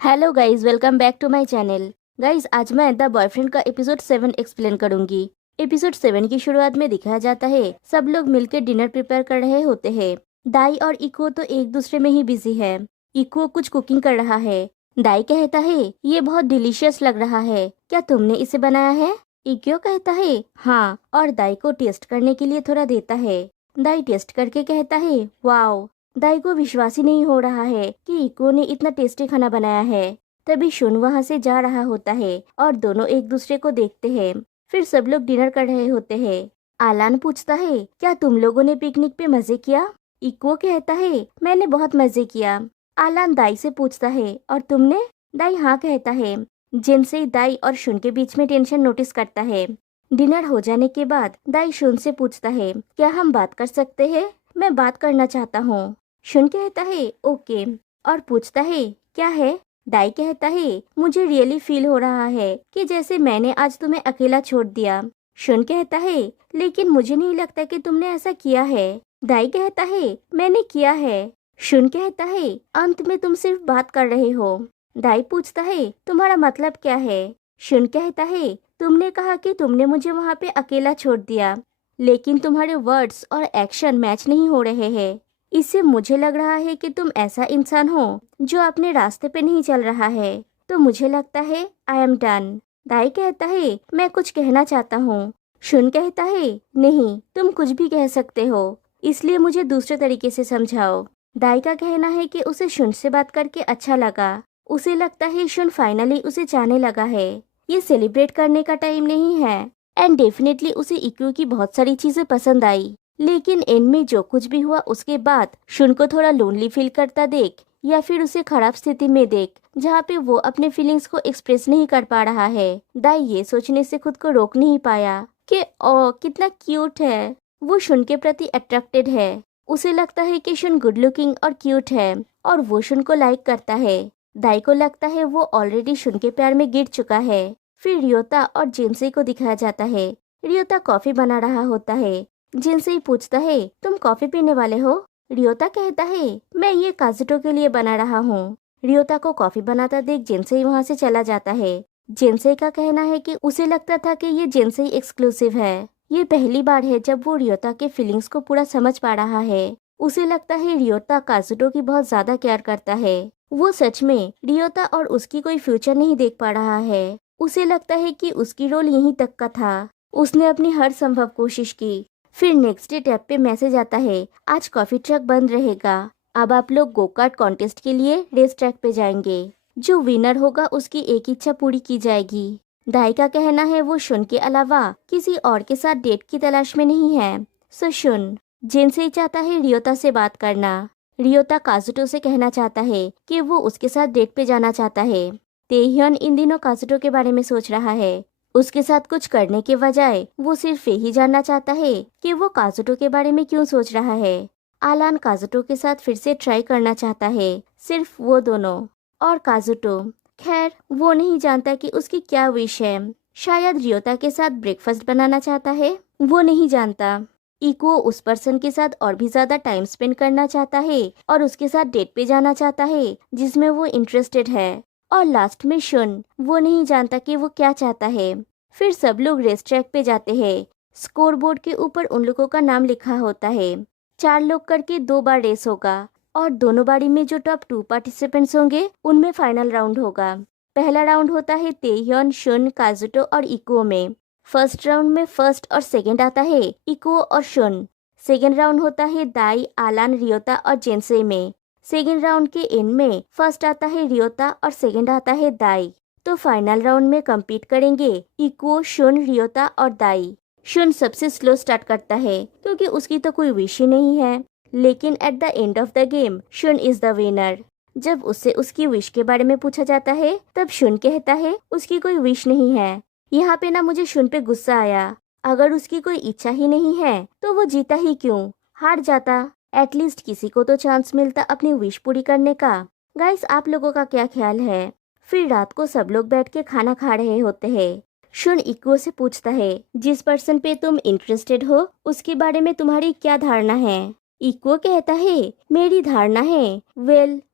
Hello guys, welcome back to my channel. Guys, आज मैं the boyfriend का episode 7 explain करूंगी। एपिसोड 7 की शुरुआत में दिखाया जाता है सब लोग मिलकर डिनर प्रिपेयर कर रहे होते हैं। दाई और इको तो एक दूसरे में ही बिजी है। इको कुछ कुकिंग कर रहा है। दाई कहता है ये बहुत डिलीशियस लग रहा है, क्या तुमने इसे बनाया है? इको कहता है हाँ, और दाई को टेस्ट करने के लिए थोड़ा देता है। दाई टेस्ट करके कहता है वाओ। दाई को विश्वास ही नहीं हो रहा है कि इको ने इतना टेस्टी खाना बनाया है। तभी शुन वहाँ से जा रहा होता है और दोनों एक दूसरे को देखते हैं। फिर सब लोग डिनर कर रहे होते हैं। आलान पूछता है क्या तुम लोगों ने पिकनिक पे मजे किया? इको कहता है मैंने बहुत मजे किया। आलान दाई से पूछता है और तुमने? दाई हाँ कहता है। जिनसे दाई और शुन के बीच में टेंशन नोटिस करता है। डिनर हो जाने के बाद दाई शुन से पूछता है क्या हम बात कर सकते हैं? मैं बात करना चाहता हूँ। शुन कहता है ओके और पूछता है क्या है? दाई कहता है मुझे रियली फील हो रहा है कि जैसे मैंने आज तुम्हें अकेला छोड़ दिया। शुन कहता है लेकिन मुझे नहीं लगता कि तुमने ऐसा किया है। दाई कहता है मैंने किया है। शुन कहता है अंत में तुम सिर्फ बात कर रहे हो। दाई पूछता है तुम्हारा मतलब क्या है? शुन कहता है तुमने कहा कि तुमने मुझे वहाँ पे अकेला छोड़ दिया, लेकिन तुम्हारे वर्ड्स और एक्शन मैच नहीं हो रहे हैं। इससे मुझे लग रहा है कि तुम ऐसा इंसान हो जो अपने रास्ते पे नहीं चल रहा है। तो मुझे लगता है आई एम डन। दाई कहता है मैं कुछ कहना चाहता हूँ। शुन कहता है नहीं, तुम कुछ भी कह सकते हो, इसलिए मुझे दूसरे तरीके से समझाओ। दाई का कहना है कि उसे शुन से बात करके अच्छा लगा। उसे लगता है शुन फाइनली उसे चाहने लगा है। ये सेलिब्रेट करने का टाइम नहीं है। एंड डेफिनेटली उसे इक्यू की बहुत सारी चीजें पसंद आई, लेकिन एंड में जो कुछ भी हुआ उसके बाद शुन को थोड़ा लोनली फील करता देख, या फिर उसे खराब स्थिति में देख जहाँ पे वो अपने फीलिंग्स को एक्सप्रेस नहीं कर पा रहा है, दाई ये सोचने से खुद को रोक नहीं पाया कि ओ कितना क्यूट है। वो शुन के प्रति अट्रैक्टेड है। उसे लगता है कि शुन गुड लुकिंग और क्यूट है और वो शुन को लाइक करता है। दाई को लगता है वो ऑलरेडी शुन के प्यार में गिर चुका है। फिर रियोता और जिनसे को दिखाया जाता है। रियोता कॉफी बना रहा होता है। जिनसे ही पूछता है तुम कॉफी पीने वाले हो? रियोता कहता है मैं ये काजुटो के लिए बना रहा हूँ। रियोता को कॉफी बनाता देख जिनसे वहाँ से चला जाता है। जिनसे का कहना है कि उसे लगता था कि ये जिनसे एक्सक्लूसिव है। ये पहली बार है जब वो रियोता के फीलिंग्स को पूरा समझ पा रहा है। उसे लगता है रियोता काजुटो की बहुत ज्यादा केयर करता है। वो सच में रियोता और उसकी कोई फ्यूचर नहीं देख पा रहा है। उसे लगता है कि उसकी रोल यहीं तक का था। उसने अपनी हर संभव कोशिश की। फिर नेक्स्ट डे टैब पे मैसेज आता है आज कॉफी ट्रक बंद रहेगा, अब आप लोग गो कार्ट कॉन्टेस्ट के लिए रेस ट्रैक पे जाएंगे। जो विनर होगा उसकी एक इच्छा पूरी की जाएगी। दाई का कहना है वो शुन के अलावा किसी और के साथ डेट की तलाश में नहीं है। सो शुन जिनसे चाहता है रियोता से बात करना। रियोता काजुटो से कहना चाहता है कि वो उसके साथ डेट पे जाना चाहता है। तेह्योन इन दिनों काजुटो के बारे में सोच रहा है। उसके साथ कुछ करने के बजाय वो सिर्फ यही जानना चाहता है कि वो काजुटो के बारे में क्यों सोच रहा है। आलान काजुटो के साथ फिर से ट्राई करना चाहता है, सिर्फ वो दोनों। और काजुटो खैर वो नहीं जानता कि उसकी क्या विश है। शायद रियोता के साथ ब्रेकफास्ट बनाना चाहता है, वो नहीं जानता। इको उस पर्सन के साथ और भी ज्यादा टाइम स्पेंड करना चाहता है और उसके साथ डेट पे जाना चाहता है जिसमें वो इंटरेस्टेड है। और लास्ट में शुन वो नहीं जानता कि वो क्या चाहता है। फिर सब लोग रेस ट्रैक पे जाते हैं। स्कोर बोर्ड के ऊपर उन लोगों का नाम लिखा होता है। 4 लोग करके 2 बार रेस होगा और दोनों बारी में जो टॉप 2 पार्टिसिपेंट्स होंगे उनमें फाइनल राउंड होगा। पहला राउंड होता है तेह्योन, शुन, काजुटो और इको में। फर्स्ट राउंड में फर्स्ट और सेकंड आता है इको और शुन। सेकंड राउंड होता है दाई, आलान, रियोता और जेंसे में। सेकेंड राउंड के एंड में फर्स्ट आता है रियोता और सेकेंड आता है दाई। तो फाइनल राउंड में compete करेंगे इको, शुन, रियोता और दाई। शुन सबसे स्लो स्टार्ट करता है क्योंकि उसकी तो कोई विश ही नहीं है, लेकिन at the end of the game Shun is the winner. जब उससे उसकी विश के बारे में पूछा जाता है तब शुन कहता है उसकी कोई विश नहीं है। यहाँ पे ना मुझे शुन पे गुस्सा आया। अगर उसकी कोई इच्छा ही नहीं है तो वो जीता ही क्यों, हार जाता। एटलीस्ट किसी को तो चांस मिलता अपनी विश पूरी करने का। गाइस, आप लोगों का क्या ख्याल है? फिर रात को सब लोग बैठ के खाना खा रहे होते हैं। शुन इको से पूछता है जिस पर्सन पे तुम इंटरेस्टेड हो उसके बारे में तुम्हारी क्या धारणा है? इको कहता है, मेरी धारणा है,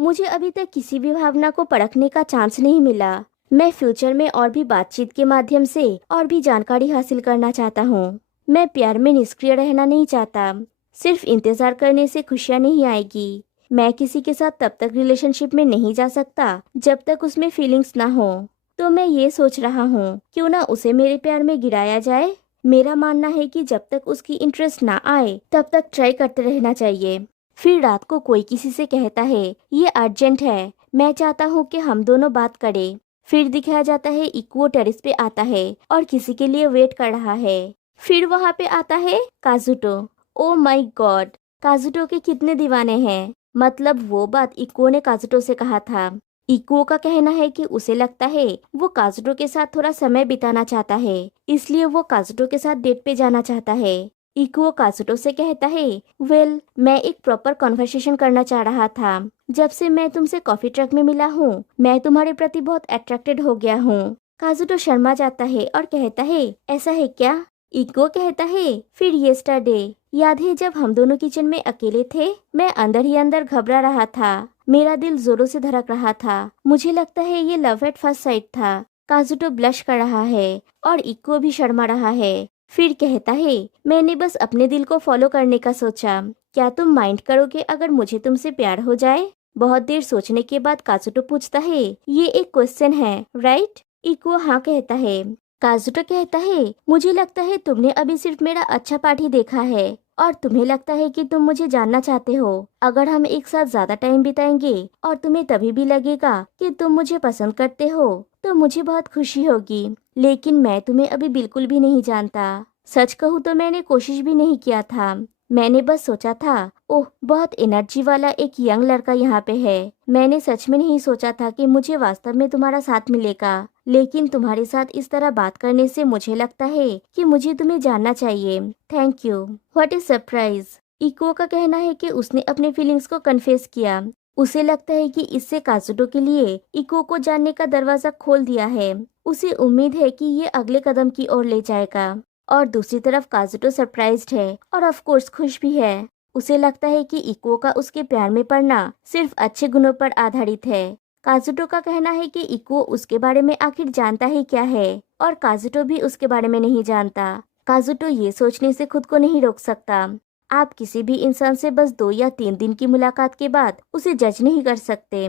मुझे अभी तक किसी भी भावना को परखने का चांस नहीं मिला। मैं फ्यूचर में और भी बातचीत के माध्यम से और भी जानकारी हासिल करना चाहता हूँ। मैं प्यार में निष्क्रिय रहना नहीं चाहता। सिर्फ इंतजार करने से खुशियाँ नहीं आएगी। मैं किसी के साथ तब तक रिलेशनशिप में नहीं जा सकता जब तक उसमें फीलिंग्स ना हो। तो मैं ये सोच रहा हूँ, क्यों ना उसे मेरे प्यार में गिराया जाए। मेरा मानना है कि जब तक उसकी इंटरेस्ट ना आए तब तक ट्राई करते रहना चाहिए। फिर रात को कोई किसी से कहता है, ये अर्जेंट है, मैं चाहता हूँ कि हम दोनों बात करें। फिर दिखाया जाता है इक्वो टेरेस पे आता है और किसी के लिए वेट कर रहा है। फिर वहाँ पे आता है काजुटो। ओ माय गॉड, काजुटो के कितने दीवाने हैं। मतलब वो बात इक्वो ने काजुटो से कहा था। इक्वो का कहना है कि उसे लगता है वो काजुटो के साथ थोड़ा समय बिताना चाहता है, इसलिए वो काजुटो के साथ डेट पे जाना चाहता है। इक्वो काजुटो से कहता है, मैं एक प्रॉपर कॉन्वर्सेशन करना चाह रहा था। जब से मैं तुमसे कॉफी ट्रक में मिला हूँ, मैं तुम्हारे प्रति बहुत अट्रैक्टेड हो गया हूँ। काजुटो शर्मा जाता है और कहता है, ऐसा है क्या? इको कहता है, फिर येस्टरडे याद है जब हम दोनों किचन में अकेले थे? मैं अंदर ही अंदर घबरा रहा था। मेरा दिल जोरों से धड़क रहा था। मुझे लगता है ये लव एट फर्स्ट साइट था। काजुटो ब्लश कर रहा है और इको भी शर्मा रहा है। फिर कहता है, मैंने बस अपने दिल को फॉलो करने का सोचा। क्या तुम माइंड करोगे अगर मुझे तुमसे प्यार हो जाए? बहुत देर सोचने के बाद काजुटो पूछता है, ये एक क्वेश्चन है, राइट? इको हाँ कहता है। काजुटो कहता है, मुझे लगता है तुमने अभी सिर्फ मेरा अच्छा पार्ट ही देखा है और तुम्हें लगता है कि तुम मुझे जानना चाहते हो। अगर हम एक साथ ज्यादा टाइम बिताएंगे और तुम्हें तभी भी लगेगा कि तुम मुझे पसंद करते हो तो मुझे बहुत खुशी होगी। लेकिन मैं तुम्हें अभी बिल्कुल भी नहीं जानता। सच कहूँ तो मैंने कोशिश भी नहीं किया था। मैंने बस सोचा था, ओह बहुत एनर्जी वाला एक यंग लड़का यहाँ पे है। मैंने सच में नहीं सोचा था कि मुझे वास्तव में तुम्हारा साथ मिलेगा। लेकिन तुम्हारे साथ इस तरह बात करने से मुझे लगता है कि मुझे तुम्हें जानना चाहिए। Thank you. What is surprise. Echo का कहना है कि उसने अपने फीलिंग्स को कन्फेस किया। उसे लगता है कि इससे काजुटो के लिए इको को जानने का दरवाजा खोल दिया है। उसे उम्मीद है कि ये अगले कदम की ओर ले जाएगा। और दूसरी तरफ काजुटो सरप्राइज्ड है और ऑफ कोर्स खुश भी है। उसे लगता है कि इको का उसके प्यार में पड़ना सिर्फ अच्छे गुणों पर आधारित है। काजुटो का कहना है कि इको उसके बारे में आखिर जानता ही क्या है और काजुटो भी उसके बारे में नहीं जानता। काजुटो ये सोचने से खुद को नहीं रोक सकता। आप किसी भी इंसान से बस 2 या 3 दिन की मुलाकात के बाद उसे जज नहीं कर सकते।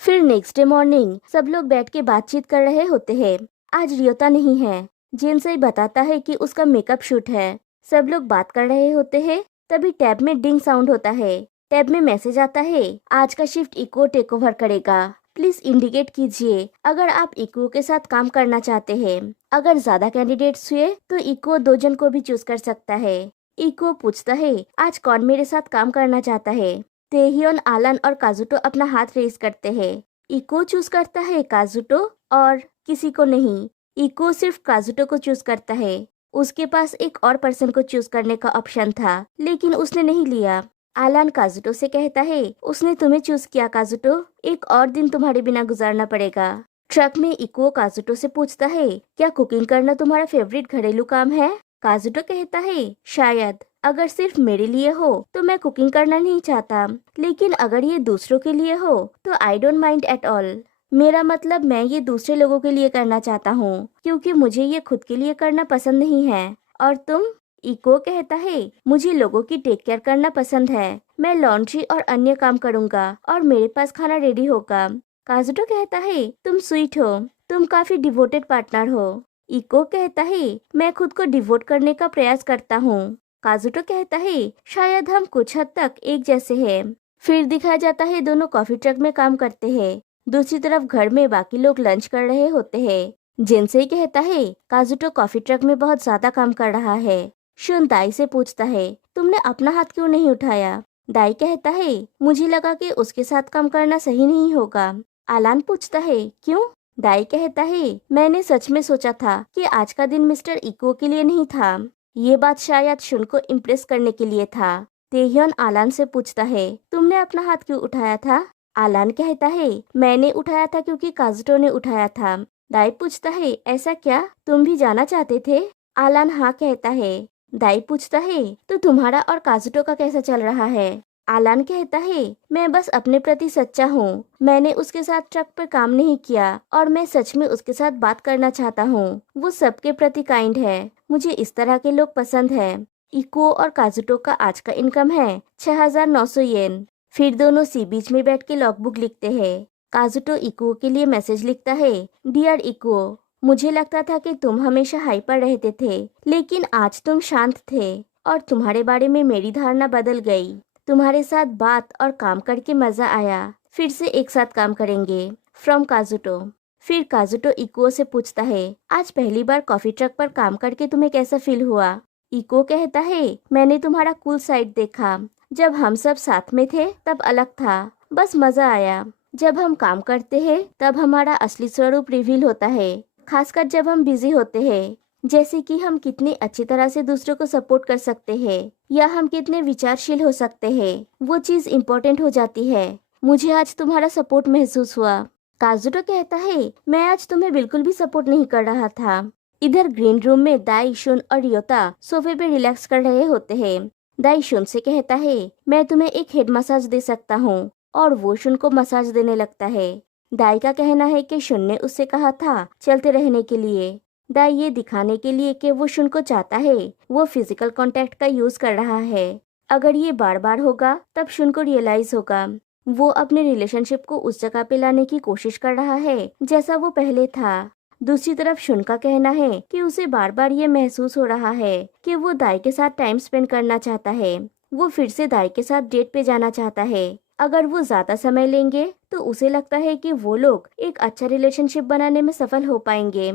फिर नेक्स्ट डे मॉर्निंग सब लोग बैठ के बातचीत कर रहे होते हैं। आज रियोता नहीं है। जिनसे बताता है कि उसका मेकअप शूट है। सब लोग बात कर रहे होते हैं, तभी टैब में डिंग साउंड होता है। टैब में मैसेज आता है, आज का शिफ्ट इको टेक ओवर करेगा। प्लीज इंडिकेट कीजिए अगर आप इको के साथ काम करना चाहते हैं। अगर ज्यादा कैंडिडेट्स हुए तो इको 2 जन को भी चूज कर सकता है। इको पूछता है, आज कौन मेरे साथ काम करना चाहता है? तेहियोन, आलन और काजुटो अपना हाथ रेस करते हैं। इको चूज करता है काजुटो और किसी को नहीं। इको सिर्फ काजुटो को चूज करता है। उसके पास एक और पर्सन को चूज करने का ऑप्शन था, लेकिन उसने नहीं लिया। आलान काजुटो से कहता है, उसने तुम्हें चूज किया काजुटो, एक और दिन तुम्हारे बिना गुजारना पड़ेगा। ट्रक में इको काजुटो से पूछता है, क्या कुकिंग करना तुम्हारा फेवरेट घरेलू काम है? काजुटो कहता है, शायद। अगर सिर्फ मेरे लिए हो तो मैं कुकिंग करना नहीं चाहता, लेकिन अगर ये दूसरों के लिए हो तो I don't mind at all. मेरा मतलब मैं ये दूसरे लोगों के लिए करना चाहता हूँ, क्योंकि मुझे ये खुद के लिए करना पसंद नहीं है। और तुम? इको कहता है, मुझे लोगों की टेक केयर करना पसंद है। मैं लॉन्ड्री और अन्य काम करूँगा और मेरे पास खाना रेडी होगा। काजुटो कहता है, तुम स्वीट हो, तुम काफी डिवोटेड पार्टनर हो। इको कहता है, मैं खुद को डिवोट करने का प्रयास करता हूँ। काजुटो कहता है, शायद हम कुछ हद तक एक जैसे हैं। फिर दिखाया जाता है दोनों कॉफी ट्रक में काम करते हैं। दूसरी तरफ घर में बाकी लोग लंच कर रहे होते हैं। जिनसे कहता है, काजुटो कॉफी ट्रक में बहुत ज्यादा काम कर रहा है। शुन दाई से पूछता है, तुमने अपना हाथ क्यों नहीं उठाया? दाई कहता है, मुझे लगा कि उसके साथ काम करना सही नहीं होगा। आलान पूछता है, क्यों? दाई कहता है, मैंने सच में सोचा था कि आज का दिन मिस्टर इको के लिए नहीं था। ये बात शायद शुन को इम्प्रेस करने के लिए था। तेह्योन आलान से पूछता है, तुमने अपना हाथ क्यों उठाया था? आलान कहता है, मैंने उठाया था क्योंकि काजुटो ने उठाया था। दाई पूछता है, ऐसा क्या? तुम भी जाना चाहते थे? आलान हाँ कहता है। दाई पूछता है तो तुम्हारा और काजुटो का कैसा चल रहा है? आलान कहता है मैं बस अपने प्रति सच्चा हूँ। मैंने उसके साथ ट्रक पर काम नहीं किया और मैं सच में उसके साथ बात करना चाहता हूँ। वो सबके प्रति काइंड है। मुझे इस तरह के लोग पसंद है। इको और काजुटो का आज का इनकम है 6,900 येन। फिर दोनों सी बीच में बैठ के लॉगबुक लिखते हैं। काजुटो इको के लिए मैसेज लिखता है, डियर इको, मुझे लगता था कि तुम हमेशा हाइपर रहते थे, लेकिन आज तुम शांत थे और तुम्हारे बारे में मेरी धारणा बदल गई। तुम्हारे साथ बात और काम करके मजा आया। फिर से एक साथ काम करेंगे। फ्रॉम काजुटो। फिर काजुटो इको से पूछता है, आज पहली बार कॉफी ट्रक पर काम करके तुम्हें कैसा फील हुआ? इको कहता है, मैंने तुम्हारा कूल साइड देखा। जब हम सब साथ में थे तब अलग था, बस मजा आया। जब हम काम करते हैं तब हमारा असली स्वरूप रिवील होता है, खासकर जब हम बिजी होते हैं। जैसे कि हम कितनी अच्छी तरह से दूसरों को सपोर्ट कर सकते हैं या हम कितने विचारशील हो सकते हैं, वो चीज इम्पोर्टेंट हो जाती है। मुझे आज तुम्हारा सपोर्ट महसूस हुआ। काजुटो कहता है, मैं आज तुम्हें बिल्कुल भी सपोर्ट नहीं कर रहा था। इधर ग्रीन रूम में दाई, शुन और रियोता सोफे पे रिलैक्स कर रहे होते हैं। दाई शुन से कहता है, मैं तुम्हें एक हेड मसाज दे सकता हूँ, और वो शुन को मसाज देने लगता है। दाई का कहना है कि शुन ने उससे कहा था चलते रहने के लिए। दाई ये दिखाने के लिए कि वो शुन को चाहता है, वो फिजिकल कांटेक्ट का यूज कर रहा है। अगर ये बार बार होगा तब शुन को रियलाइज होगा। वो अपने रिलेशनशिप को उस जगह पे लाने की कोशिश कर रहा है जैसा वो पहले था। दूसरी तरफ शुन का कहना है कि उसे बार बार ये महसूस हो रहा है कि वो दाई के साथ टाइम स्पेंड करना चाहता है। वो फिर से दाई के साथ डेट पे जाना चाहता है। अगर वो ज्यादा समय लेंगे तो उसे लगता है कि वो लोग एक अच्छा रिलेशनशिप बनाने में सफल हो पाएंगे।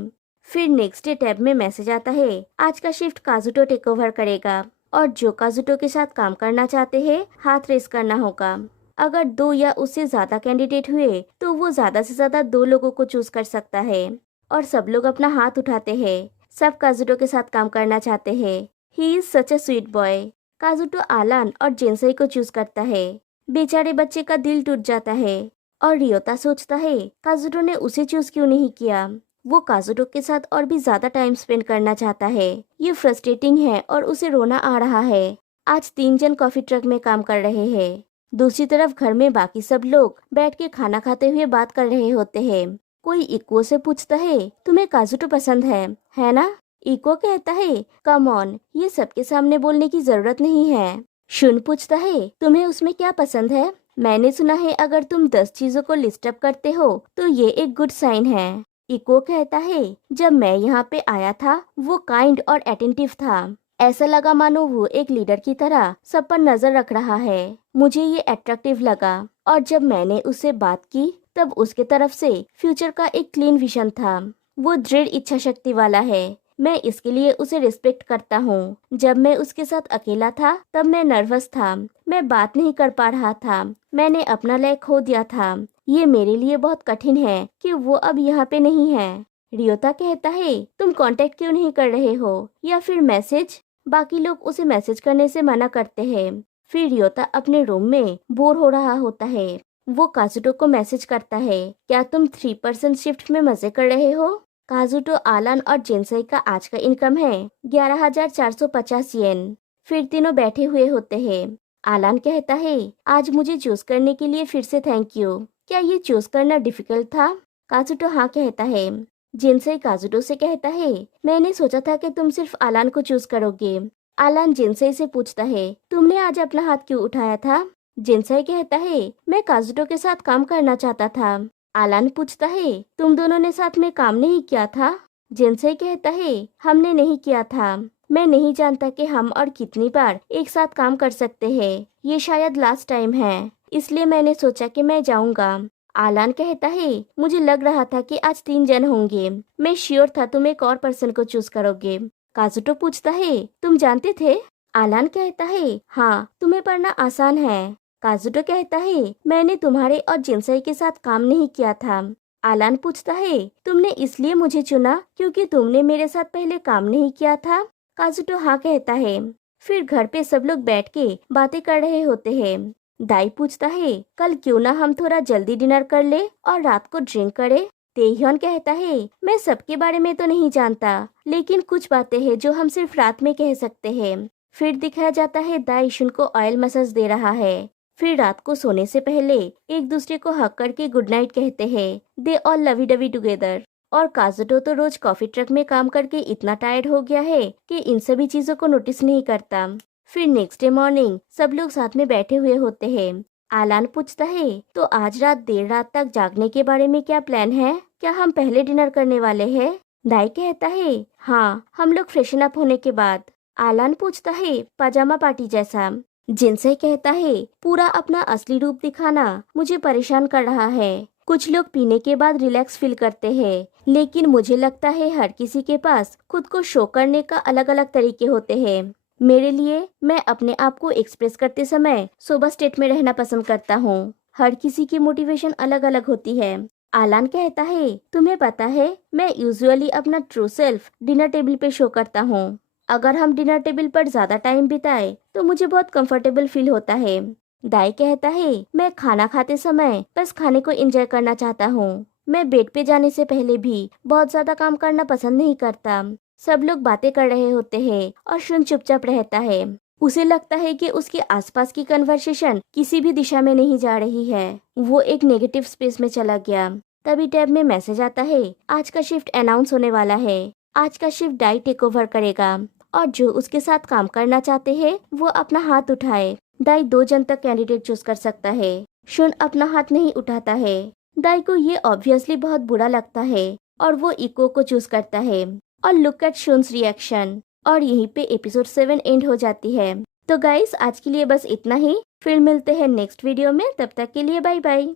फिर नेक्स्ट डे टैब में मैसेज आता है, आज का शिफ्ट काजुटो टेक ओवर करेगा और जो काजुटो के साथ काम करना चाहते हैं हाथ रेस करना होगा। अगर 2 या उससे ज्यादा कैंडिडेट हुए तो वो ज्यादा से ज्यादा 2 लोगों को चूज कर सकता है। और सब लोग अपना हाथ उठाते हैं। सब काजुटो के साथ काम करना चाहते हैं। He is such a sweet boy. Kazuto आलान और जेंसई को चूज करता है। बेचारे बच्चे का दिल टूट जाता है और रियोता सोचता है काजुटो ने उसे चूज क्यों नहीं किया। वो काजुटो के साथ और भी ज्यादा टाइम स्पेंड करना चाहता है। ये फ्रस्ट्रेटिंग है और उसे रोना आ रहा है। आज 3 जन कॉफी ट्रक में काम कर रहे हैं। दूसरी तरफ घर में बाकी सब लोग बैठ के खाना खाते हुए बात कर रहे होते हैं। कोई इको से पूछता है, तुम्हें काजुटो पसंद है ना? इको कहता है, कम ऑन, ये सबके सामने बोलने की जरूरत नहीं है। शुन पूछता है, तुम्हें उसमें क्या पसंद है? मैंने सुना है अगर तुम 10 चीजों को लिस्ट अप करते हो तो ये एक गुड साइन है। इको कहता है, जब मैं यहाँ पे आया था वो काइंड और अटेंटिव था। ऐसा लगा मानो वो एक लीडर की तरह सब पर नजर रख रहा है। मुझे ये अट्रैक्टिव लगा और जब मैंने उससे बात की तब उसके तरफ से फ्यूचर का एक क्लीन विजन था। वो दृढ़ इच्छा शक्ति वाला है। मैं इसके लिए उसे रिस्पेक्ट करता हूँ। जब मैं उसके साथ अकेला था तब मैं नर्वस था। मैं बात नहीं कर पा रहा था। मैंने अपना लय खो दिया था। ये मेरे लिए बहुत कठिन है कि वो अब यहाँ पे नहीं है। रियोता कहता है, तुम कांटेक्ट क्यों नहीं कर रहे हो या फिर मैसेज? बाकी लोग उसे मैसेज करने से मना करते हैं। फिर रियोता अपने रूम में बोर हो रहा होता है। वो काजुटो को मैसेज करता है, क्या तुम 3% शिफ्ट में मजे कर रहे हो? काजुटो, आलान और जेंसई का आज का इनकम है 11,450 येन। फिर तीनों बैठे हुए होते हैं। आलान कहता है, आज मुझे चूज करने के लिए फिर से थैंक यू। क्या ये चूज करना डिफिकल्ट था? काजुटो हाँ कहता है। जेंसई काजुटो से कहता है, मैंने सोचा था कि तुम सिर्फ आलान को चूज करोगे। आलान जेंसई से पूछता है, तुमने आज अपना हाथ क्यों उठाया था? जेंसई कहता है, मैं काजुटो के साथ काम करना चाहता था। आलान पूछता है, तुम दोनों ने साथ में काम नहीं किया था? जेंसई कहता है, हमने नहीं किया था। मैं नहीं जानता कि हम और कितनी बार एक साथ काम कर सकते हैं। ये शायद लास्ट टाइम है, इसलिए मैंने सोचा कि मैं जाऊंगा। आलान कहता है, मुझे लग रहा था कि आज 3 जन होंगे। मैं श्योर था तुम एक और पर्सन को चूज करोगे। काजुटो पूछता है, तुम जानते थे? आलान कहता है, हाँ, तुम्हें पढ़ना आसान है। काजुटो कहता है, मैंने तुम्हारे और जिनसई के साथ काम नहीं किया था। आलान पूछता है, तुमने इसलिए मुझे चुना क्योंकि तुमने मेरे साथ पहले काम नहीं किया था? काजुटो हाँ कहता है। फिर घर पे सब लोग बैठ के बातें कर रहे होते हैं। दाई पूछता है, कल क्यों ना हम थोड़ा जल्दी डिनर कर ले और रात को ड्रिंक करें? तेह्योन कहता है, मैं सबके बारे में तो नहीं जानता, लेकिन कुछ बातें हैं जो हम सिर्फ रात में कह सकते हैं। फिर दिखाया जाता है दाई शुन को ऑयल मसाज दे रहा है। फिर रात को सोने से पहले एक दूसरे को हक करके गुड नाइट कहते हैं। They all lovey dovey together. और काजुटो तो रोज कॉफी ट्रक में काम करके इतना टायर्ड हो गया है कि इन सभी चीजों को नोटिस नहीं करता। फिर नेक्स्ट डे मॉर्निंग सब लोग साथ में बैठे हुए होते हैं। आलान पूछता है, तो आज रात देर रात तक जागने के बारे में क्या प्लान है? क्या हम पहले डिनर करने वाले हैं? दाई कहता है, हाँ, हम लोग फ्रेशन अप होने के बाद। आलान पूछता है, पाजामा पार्टी जैसा? जिनसे कहता है, पूरा अपना असली रूप दिखाना मुझे परेशान कर रहा है। कुछ लोग पीने के बाद रिलैक्स फील करते हैं, लेकिन मुझे लगता है हर किसी के पास खुद को शो करने का अलग अलग तरीके होते हैं। मेरे लिए मैं अपने आप को एक्सप्रेस करते समय सोबर स्टेट में रहना पसंद करता हूँ। हर किसी की मोटिवेशन अलग अलग होती है। आलान कहता है, तुम्हें पता है मैं यूजुअली अपना ट्रू सेल्फ डिनर टेबल पे शो करता हूँ। अगर हम डिनर टेबल पर ज्यादा टाइम बिताए तो मुझे बहुत कंफर्टेबल फील होता है। दाई कहता है, मैं खाना खाते समय बस खाने को एंजॉय करना चाहता हूँ। मैं बेड पे जाने से पहले भी बहुत ज्यादा काम करना पसंद नहीं करता। सब लोग बातें कर रहे होते हैं और शुन चुपचाप रहता है। उसे लगता है कि उसके आसपास की कन्वर्सेशन किसी भी दिशा में नहीं जा रही है। वो एक नेगेटिव स्पेस में चला गया। तभी टैब में मैसेज आता है, आज का शिफ्ट अनाउंस होने वाला है। आज का शिफ्ट दाई टेक ओवर करेगा और जो उसके साथ काम करना चाहते हैं वो अपना हाथ उठाए। दाई 2 जन तक कैंडिडेट चूज कर सकता है। शुन अपना हाथ नहीं उठाता है। दाई को ये ऑब्वियसली बहुत बुरा लगता है और वो इको को चूज करता है। और लुक एट शुन्स रिएक्शन। और यहीं पे एपिसोड 7 एंड हो जाती है। तो गाइस आज के लिए बस इतना ही। फिर मिलते हैं नेक्स्ट वीडियो में। तब तक के लिए बाय बाय।